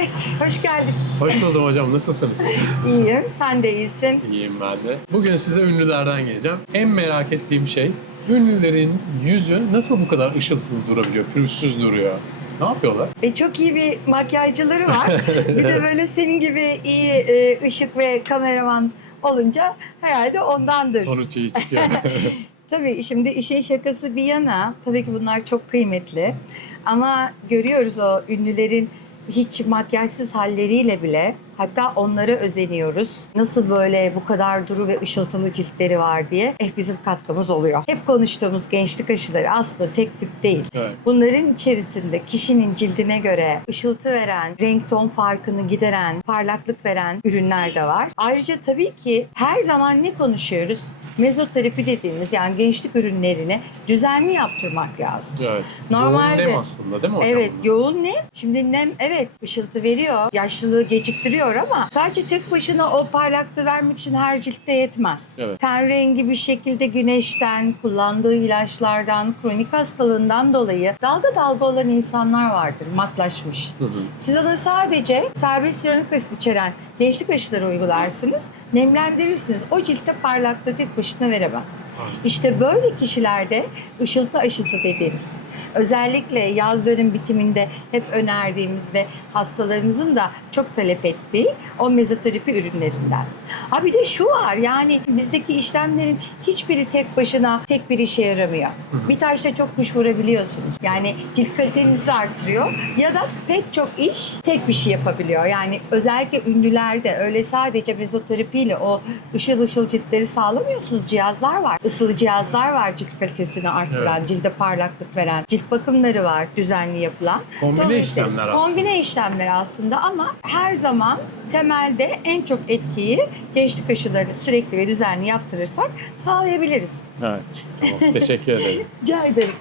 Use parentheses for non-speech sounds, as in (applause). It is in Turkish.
Evet, hoş geldin. Hoş buldum hocam. Nasılsınız? (laughs) İyiyim, sen de iyisin. İyiyim ben de. Bugün size ünlülerden geleceğim. En merak ettiğim şey ünlülerin yüzü nasıl bu kadar ışıltılı durabiliyor, pürüzsüz duruyor? Ne yapıyorlar? E, çok iyi bir makyajcıları var. (laughs) bir de böyle senin gibi iyi e, ışık ve kameraman olunca herhalde ondandır. Sonuç iyi çıkıyor. (laughs) Tabii şimdi işin şakası bir yana, tabii ki bunlar çok kıymetli. Ama görüyoruz o ünlülerin hiç makyajsız halleriyle bile hatta onlara özeniyoruz. Nasıl böyle bu kadar duru ve ışıltılı ciltleri var diye eh bizim katkımız oluyor. Hep konuştuğumuz gençlik aşıları aslında tek tip değil. evet. Bunların içerisinde kişinin cildine göre ışıltı veren, renk ton farkını gideren, parlaklık veren ürünler de var. Ayrıca tabii ki her zaman ne konuşuyoruz? Mezoterapi dediğimiz yani gençlik ürünlerini düzenli yaptırmak lazım. Evet. Normalde- Yoğun nem aslında değil mi hocam? Evet yoğun nem. Şimdi nem evet ışıltı veriyor. Yaşlılığı geciktiriyor ama sadece tek başına o parlaklığı vermek için her ciltte yetmez. Evet. Ten rengi bir şekilde güneşten, kullandığı ilaçlardan, kronik hastalığından dolayı dalga dalga olan insanlar vardır. Matlaşmış. Hı hı. Siz ona sadece serbest iyonik asit içeren gençlik aşıları uygularsınız, nemlendirirsiniz. O ciltte parlaklığı tek başına veremez. İşte böyle kişilerde ışıltı aşısı dediğimiz, özellikle yaz dönem bitiminde hep önerdiğimiz ve hastalarımızın da çok talep ettiği o mezoterapi ürünlerinden. Ha bir de şu var yani bizdeki işlemlerin hiçbiri tek başına tek bir işe yaramıyor. Bir taşla çok kuş vurabiliyorsunuz. Yani cilt kalitenizi arttırıyor ya da pek çok iş tek bir şey yapabiliyor. Yani özellikle ünlülerde öyle sadece mezoterapiyle o ışıl ışıl ciltleri sağlamıyorsunuz. Cihazlar var. Isılı cihazlar var cilt kalitesini arttıran, Evet. cilde parlaklık veren. Cilt bakımları var düzenli yapılan. Kombine işlemler aslında. Kombine işlemler aslında ama her zaman temelde en çok etkiyi gençlik aşılarını sürekli ve düzenli yaptırırsak sağlayabiliriz. Evet. Tamam. Teşekkür ederim. (laughs) Rica ederim.